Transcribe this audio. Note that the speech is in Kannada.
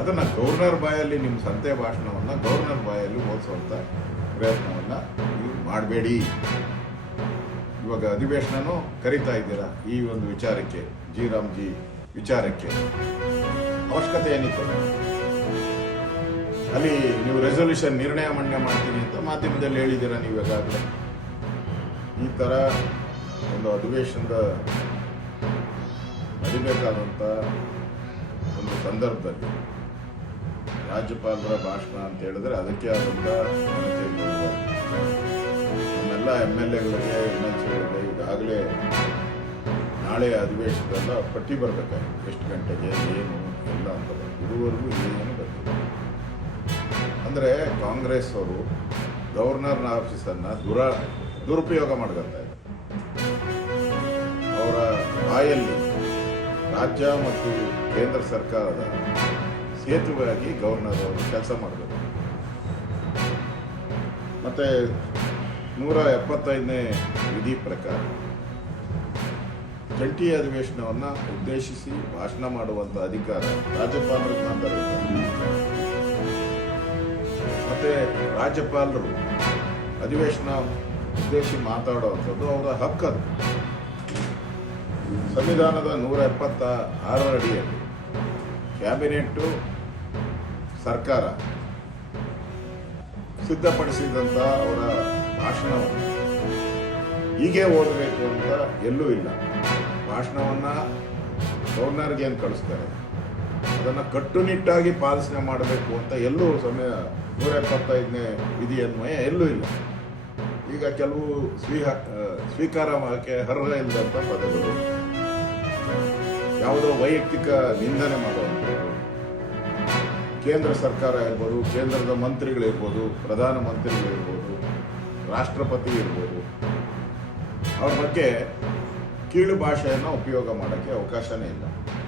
ಅದನ್ನು ಗವರ್ನರ್ ಬಾಯಲ್ಲಿ ನಿಮ್ಮ ಸಂತೆ ಭಾಷಣವನ್ನು ಗವರ್ನರ್ ಬಾಯಲ್ಲಿ ಓದಿಸುವಂಥ ಪ್ರಯತ್ನವನ್ನು ನೀವು ಮಾಡಬೇಡಿ. ಇವಾಗ ಅಧಿವೇಶನನೂ ಕರೀತಾ ಇದ್ದೀರಾ ಈ ಒಂದು ವಿಚಾರಕ್ಕೆ, ಜಿ ರಾಮ್ಜಿ ವಿಚಾರಕ್ಕೆ. ಅವಶ್ಯಕತೆ ಏನಿತ್ತು? ಅಲ್ಲಿ ನೀವು ರೆಸೊಲ್ಯೂಷನ್ ನಿರ್ಣಯ ಮಂಡನೆ ಮಾಡ್ತೀನಿ ಅಂತ ಮಾಧ್ಯಮದಲ್ಲಿ ಹೇಳಿದ್ದೀರಾ ನೀವಾಗಲೇ. ಈ ಥರ ಒಂದು ಅಧಿವೇಶನದ ನಡಿಬೇಕಾದಂಥ ಒಂದು ಸಂದರ್ಭದಲ್ಲಿ ರಾಜ್ಯಪಾಲರ ಭಾಷಣ ಅಂತ ಹೇಳಿದ್ರೆ ಅದಕ್ಕೆ ಆದಂಥ ನಮ್ಮೆಲ್ಲ MLA-ಗಳಿಗೆ MLC-ಗಳಿಗೆ ಈಗಾಗಲೇ ನಾಳೆ ಅಧಿವೇಶನದಲ್ಲ ಪಟ್ಟಿ ಬರಬೇಕಾಗಿತ್ತು, ಎಷ್ಟು ಗಂಟೆಗೆ ಏನು ಎಲ್ಲ ಅಂತ. ಇದುವರೆಗೂ ಏನು ಬರ್ತಿಲ್ಲ. ಅಂದರೆ ಕಾಂಗ್ರೆಸ್ ಅವರು ಗವರ್ನರ್ ಆಫೀಸನ್ನು ದುರುಪಯೋಗ ಮಾಡ್ಕೊಳ್ತಾ ಇದ್ದಾರೆ. ಅವರ ಬಾಯಲ್ಲಿ ರಾಜ್ಯ ಮತ್ತು ಕೇಂದ್ರ ಸರ್ಕಾರದ ಸೇತುವೆಯಾಗಿ ಗವರ್ನರ್ ಅವರು ಕೆಲಸ ಮಾಡಬೇಕು. ಮತ್ತು 175ನೇ ವಿಧಿ ಪ್ರಕಾರ ಜಂಟಿ ಅಧಿವೇಶನವನ್ನು ಉದ್ದೇಶಿಸಿ ಭಾಷಣ ಮಾಡುವಂಥ ಅಧಿಕಾರ ರಾಜ್ಯಪಾಲರಿಗೆ ಮಾತ್ರ ಇರ್ತದೆ. ಮತ್ತು ರಾಜ್ಯಪಾಲರು ಅಧಿವೇಶನ ಉದ್ದೇಶಿಸಿ ಮಾತಾಡುವಂಥದ್ದು ಅವರ ಹಕ್ಕದು. ಸಂವಿಧಾನದ 176 ಅಡಿಯಲ್ಲಿ ಕ್ಯಾಬಿನೆಟ್ಟು ಸರ್ಕಾರ ಸಿದ್ಧಪಡಿಸಿದಂಥ ಅವರ ಭಾಷಣವನ್ನು ಹೀಗೆ ಓದಬೇಕು ಅಂತ ಎಲ್ಲೂ ಇಲ್ಲ. ಭಾಷಣವನ್ನು ಗವರ್ನರ್ಗೆ ಏನು ಕಳಿಸ್ತಾರೆ ಅದನ್ನು ಕಟ್ಟುನಿಟ್ಟಾಗಿ ಪಾಲನೆ ಮಾಡಬೇಕು ಅಂತ ಎಲ್ಲೂ 175ನೇ ವಿಧಿ ಅನ್ವಯ ಎಲ್ಲೂ ಇಲ್ಲ. ಈಗ ಕೆಲವು ಸ್ವೀಕಾರ ಮಾಡೋಕ್ಕೆ ಅರ್ಹ ಇಲ್ಲದಂಥ ಪದಗಳು, ಯಾವುದೋ ವೈಯಕ್ತಿಕ ನಿಂದನೆ ಮಾಡುವಂಥದ್ದು, ಕೇಂದ್ರ ಸರ್ಕಾರ ಇರ್ಬೋದು, ಕೇಂದ್ರದ ಮಂತ್ರಿಗಳಿರ್ಬೋದು, ಪ್ರಧಾನಮಂತ್ರಿಗಳಿರ್ಬೋದು, ರಾಷ್ಟ್ರಪತಿ ಇರ್ಬೋದು, ಅವ್ರ ಬಗ್ಗೆ ಕೀಳು ಭಾಷೆಯನ್ನು ಉಪಯೋಗ ಮಾಡೋಕ್ಕೆ ಅವಕಾಶನೇ ಇಲ್ಲ.